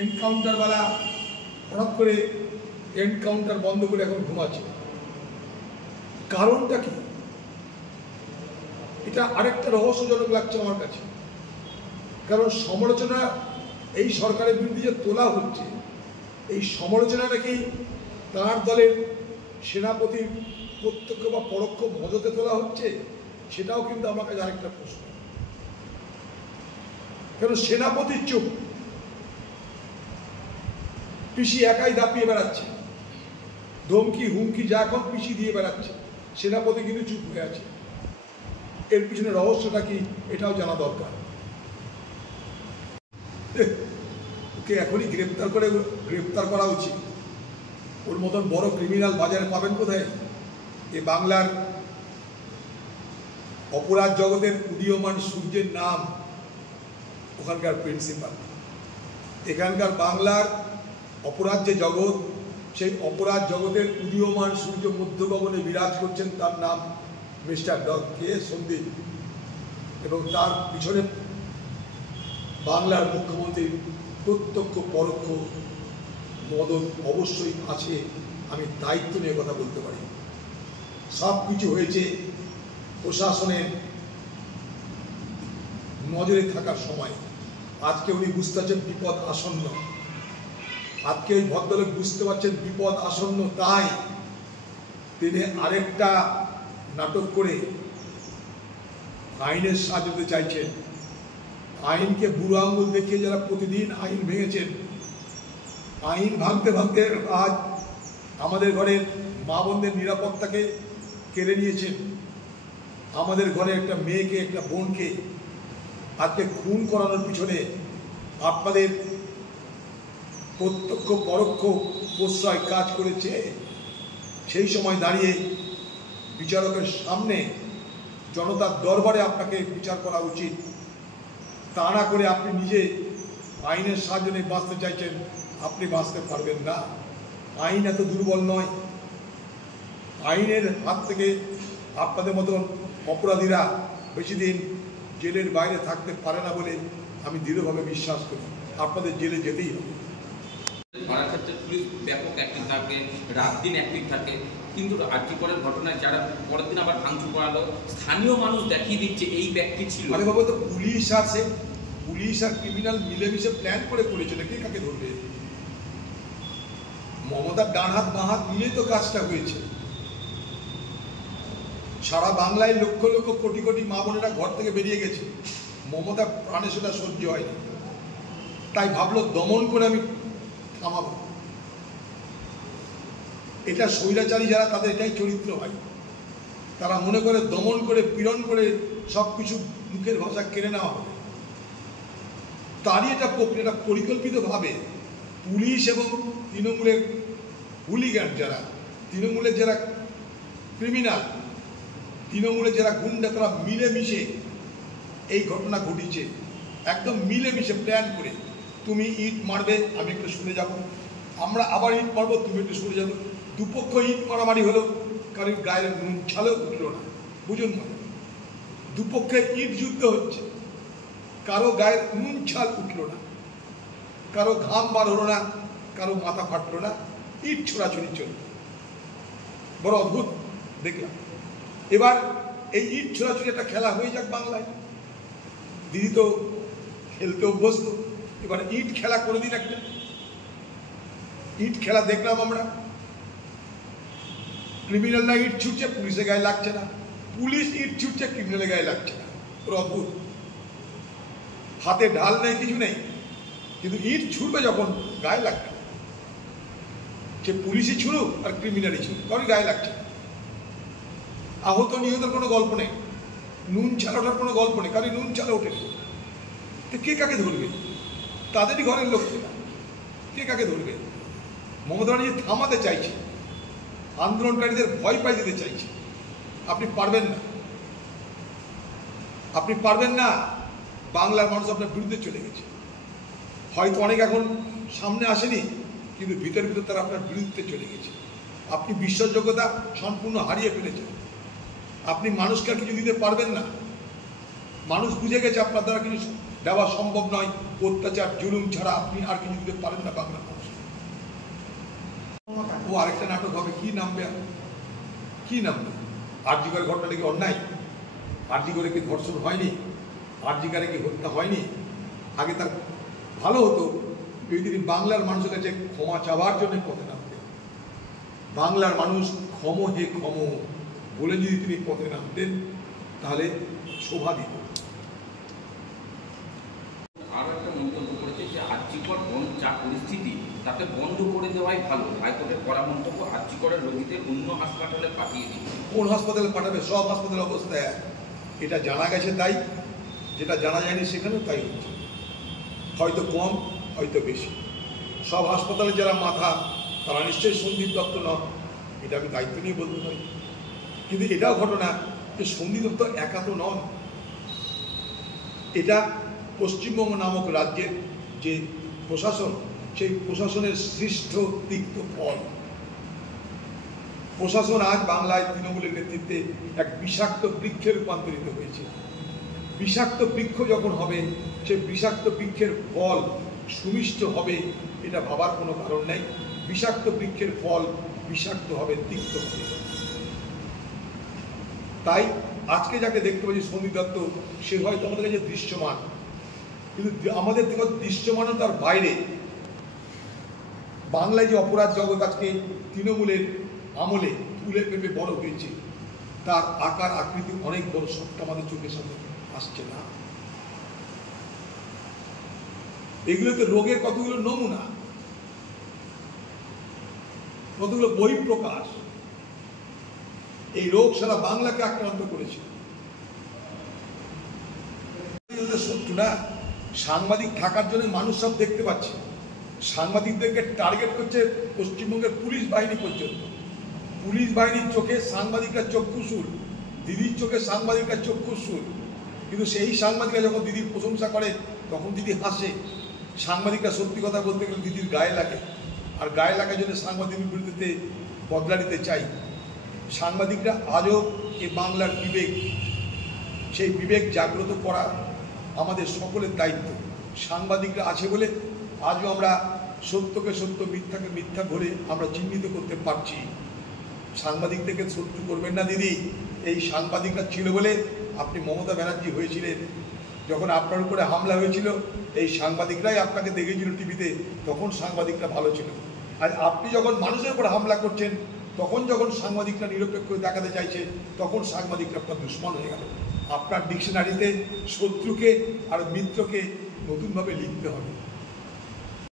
এনকাউন্টারওয়ালা হঠাৎ করে এনকাউন্টার বন্ধ করে এখন ঘুমাচ্ছে, কারণটা কি? এটা আরেকটা রহস্যজনক লাগছে আমার কাছে। কারণ সমালোচনা এই সরকারের বিরুদ্ধে যে তোলা হচ্ছে, এই সমালোচনাটা কি তার দলের সেনাপতির প্রত্যক্ষ বা পরোক্ষ মদতে তোলা হচ্ছে? সেটাও কিন্তু আমার কাছে আরেকটা প্রশ্ন। কারণ সেনাপতির চুপ, পিসি একাই দাপিয়ে বেড়াচ্ছে, ধমকি হুমকি যা এখন পিসি দিয়ে বেড়াচ্ছে, সেনাপতি কিন্তু চুপ হয়ে আছে। এর পিছনে রহস্যটা কি এটাও জানা দরকার। ওকে এখনই গ্রেপ্তার করা উচিত। ওর মতন বড় ক্রিমিনাল বাজারে পাবেন কোথায়? এ বাংলার অপরাধ জগতের উদীয়মান সূর্যের নাম ওখানকার প্রিন্সিপাল। এখানকার বাংলার অপরাধ যে জগৎ, সেই অপরাধ জগতের উদীয়মান সূর্য মধ্যগগনে বিরাজ করছেন, তার নাম মিস্টার কে সন্দীপ। এবং তার পিছনে বাংলার মুখ্যমন্ত্রীর প্রত্যক্ষ পরোক্ষ মদত অবশ্যই আছে। আমি দায়িত্ব নিয়ে কথা বলতে পারি। সব কিছু হয়েছে প্রশাসনের নজরে থাকার সময়। আজকে উনি বুঝতে পারছেন বিপদ আসন্ন, আজকে ওই ভদ্রলোক বুঝতে পারছেন বিপদ আসন্ন, তাই তিনি আরেকটা নাটক করে আইনের সাহায্য নিতে চাইছেন। আইনকে বুড়ো আঙুল দেখিয়ে যারা প্রতিদিন আইন ভেঙেছেন, আইন ভাঙতে ভাঙতে আজ আমাদের ঘরের মা বোনদের নিরাপত্তাকে কেড়ে নিয়েছেন, আমাদের ঘরে একটা মেয়েকে একটা বোনকে আজকে খুন করানোর পিছনে আপনাদের প্রত্যক্ষ পরোক্ষ প্রশ্রয় কাজ করেছে। সেই সময় দাঁড়িয়ে বিচারকের সামনে জনতার দরবারে আপনাকে বিচার করা উচিত। তা না করে আপনি নিজে আইনের সাহায্য নিয়ে বাঁচতে চাইছেন, আপনি বাঁচতে পারবেন না। আইন এত দুর্বল নয়। আইনের হাত থেকে আপনাদের মতন অপরাধীরা বেশি দিন জেলের বাইরে থাকতে পারে না বলে আমি দৃঢ়ভাবে বিশ্বাস করি। আপনাদের জেলে যেতেই হবে। ধরার ক্ষেত্রে পুলিশ ব্যাপক অ্যাক্টিভ থাকে, রাত দিন অ্যাক্টিভ থাকে, কিন্তু আর্যিকরের ঘটনায় যারা পরের দিন আবার ভাঙচুর করালো, স্থানীয় মানুষ দেখিয়ে দিচ্ছে এই ব্যক্তি ছিল। আরে বাবা, তো পুলিশ আর ক্রিমিনাল মিলেমিশে প্ল্যান করে করেছে, কে কাকে ধরবে? মমতার ডান হাত বাঁ হাত মিলেই তো কাজটা হয়েছে। সারা বাংলায় লক্ষ লক্ষ কোটি কোটি মা বোনেরা ঘর থেকে বেরিয়ে গেছে, মমতা প্রাণে সেটা সহ্য হয়নি, তাই ভাবলো দমন করে আমি থামাবো। এটা স্বৈরাচারী যারা, তাদের এটাই চরিত্র হয়। তারা মনে করে দমন করে পীড়ন করে সব কিছু মুখের ভাষা কেড়ে নেওয়া হবে। তারই এটা প্রক্রিয়াটা পরিকল্পিতভাবে পুলিশ এবং তৃণমূলের হুলিগান যারা, তৃণমূলের যারা ক্রিমিনাল, তৃণমূলের যারা গুন্ডা, তারা মিলেমিশে এই ঘটনা ঘটিয়েছে। একদম মিলেমিশে প্ল্যান করে, তুমি ইট মারবে আমি একটু শুনে যাব, আমরা আবার ইট মারবো তুমি একটু শুনে যাবো। দুপক্ষ ইট মারামারি হলো, কারোর গায়ের নুন ছালেও উঠল না। বুঝুন না, দুপক্ষে ইট যুদ্ধ হচ্ছে, কারো গায়ের নুন ছাল উঠল না, কারো ঘাম বার হলো না, কারো মাথা ফাটলো না, ইট ছোড়াছড়ি চলল। বড় অদ্ভুত দেখলাম। এবার এই ইট ছোড়াছড়ি একটা খেলা হয়ে যাক বাংলায়। দিদি তো খেলতে অভ্যস্ত, এবার ইট খেলা করে দিন। একটা ইট খেলা দেখলাম আমরা। ক্রিমিনালরা ইট ছুটছে, পুলিশের গায়ে লাগছে না, পুলিশ ইট ছুটছে, ক্রিমিনালের গায়ে লাগছে না। অদ্ভুত। হাতে ঢাল নেই, কিছু নেই, কিন্তু ইট ছুটবে যখন গায়ে লাগবে। সে পুলিশই ছুড়ুক আর ক্রিমিনালই ছুড়ুক, কারণ গায়ে লাগছে না। আহত নিহতের কোনো গল্প নেই, নুন ছালা ওঠার কোনো গল্প নেই, কারণ নুন ছালা ওঠেনি। তো কে কাকে ধরবে? তাদেরই ঘরের লোক না, কে কাকে ধরবে? মমতা ব্যানার্জি থামাতে চাইছে, আন্দোলনকারীদের ভয় পাই দিতে চাইছে। আপনি পারবেন না, আপনি পারবেন না। বাংলার মানুষ আপনার বিরুদ্ধে চলে গেছে। হয়তো অনেক এখন সামনে আসেনি, কিন্তু ভিতর ভিতর তারা আপনার বিরুদ্ধে চলে গেছে। আপনি বিশ্বাসযোগ্যতা সম্পূর্ণ হারিয়ে ফেলেছেন। আপনি মানুষকে আর কিছু দিতে পারবেন না। মানুষ বুঝে গেছে আপনার দ্বারা কিছু দেওয়া সম্ভব নয়। অত্যাচার জুলুম ছাড়া আপনি আর কিছু দিতে পারেন না বাংলা মানুষ। ও আরেকটা নাটক হবে, কি নামবে, কি নামবে? আরজি করে ঘটনাটা কি অন্যায়? আরজি করে কি ধর্ষণ হয়নি? আরজি করে কি হত্যা হয়নি? আগে তার ভালো হতো যদি তিনি বাংলার মানুষের কাছে ক্ষমা চাওয়ার জন্য পথে নামতেন। বাংলার মানুষ ক্ষম হে ক্ষম বলে যদি তিনি পথে নামতেন তাহলে শোভা দিত। আরও একটা মন্তব্য করেছে যে আরজিকর যা পরিস্থিতি তাতে বন্ধ করে দেওয়াই ভালো। হাইকোর্টের করা মন্তব্য, আরজিকরের রোগীদের অন্য হাসপাতালে পাঠিয়ে দিন। কোন হাসপাতালে পাঠাবে? সব হাসপাতালের অবস্থা এক। এটা জানা গেছে তাই, যেটা জানা যায়নি সেখানেও তাই হচ্ছে, হয়তো কম হয়তো বেশি। সব হাসপাতালে যারা মাথা তারা নিশ্চয়ই সন্দীপ দত্ত নন, এটা আমি দায়িত্ব নিয়ে বলতে পারি। কিন্তু এটাও ঘটনা যে সন্দীপ দত্ত একা তো নন, এটা পশ্চিমবঙ্গ নামক রাজ্যের যে প্রশাসন, সেই প্রশাসনের সৃষ্ট তিক্ত ফল। প্রশাসন আজ বাংলায় তৃণমূলের নেতৃত্বে এক বিষাক্ত বৃক্ষে রূপান্তরিত হয়েছে। বিষাক্ত বৃক্ষ যখন হবে, সেই বিষাক্ত বৃক্ষের ফল সুমিষ্ট হবে এটা ভাবার কোনো কারণ নেই। বিষাক্ত বৃক্ষের ফল বিষাক্ত হবে, তিক্ত হবে। তাই আজকে যাকে দেখতে পাচ্ছি সন্দীপ দত্ত, সে হয়তো আমাদের কাছে দৃশ্যমান, কিন্তু আমাদের থেকে দৃশ্যমানতার বাইরে বাংলায় যে অপরাধ জগৎ আজকে তৃণমূলের আমলে তুলে পেপে বড় হয়েছে, তার আকার আকৃতি অনেক বড়, সবটা আমাদের চোখের সামনে আসছে না। এগুলো তো রোগের কতগুলো নমুনা, কতগুলো বহিঃপ্রকাশ। এই রোগ সারা বাংলাকে আক্রান্ত করেছে। শত্রু না, সাংবাদিক থাকার জন্য মানুষ সব দেখতে পাচ্ছে। সাংবাদিকদেরকে টার্গেট করছে পশ্চিমবঙ্গের পুলিশ বাহিনী পর্যন্ত। পুলিশ বাহিনীর চোখে সাংবাদিকরা চক্ষুশূল, দিদির চোখে সাংবাদিকরা চক্ষুশূল। কিন্তু সেই সাংবাদিকরা যখন দিদির প্রশংসা করে তখন দিদি হাসে। সাংবাদিকরা সত্যি কথা বলতে গেলে দিদির গায়ে লাগে, আর গায়ে লাগার জন্য সাংবাদিকের বিরুদ্ধে বদলা নিতে চাই। সাংবাদিকরা আজও এ বাংলার বিবেক, সেই বিবেক জাগ্রত করা আমাদের সকলের দায়িত্ব। সাংবাদিকরা আছে বলে আজও আমরা সত্যকে সত্য, মিথ্যাকে মিথ্যা বলে আমরা চিহ্নিত করতে পারছি। সাংবাদিকদেরকে শত্রু করবেন না দিদি। এই সাংবাদিকরা ছিল বলে আপনি মমতা ব্যানার্জি হয়েছিলেন। যখন আপনার উপরে হামলা হয়েছিল এই সাংবাদিকরাই আপনাকে দেখেছিল টিভিতে, তখন সাংবাদিকরা ভালো ছিল। আর আপনি যখন মানুষের উপর হামলা করছেন, তখন যখন সাংবাদিকরা নিরপেক্ষ দেখাতে চাইছে, তখন সাংবাদিকরা আপনার দুশ্মন হয়ে গেল। আপনার ডিকশনারিতে শত্রুকে আর মিত্রকে নতুনভাবে লিখতে হবে।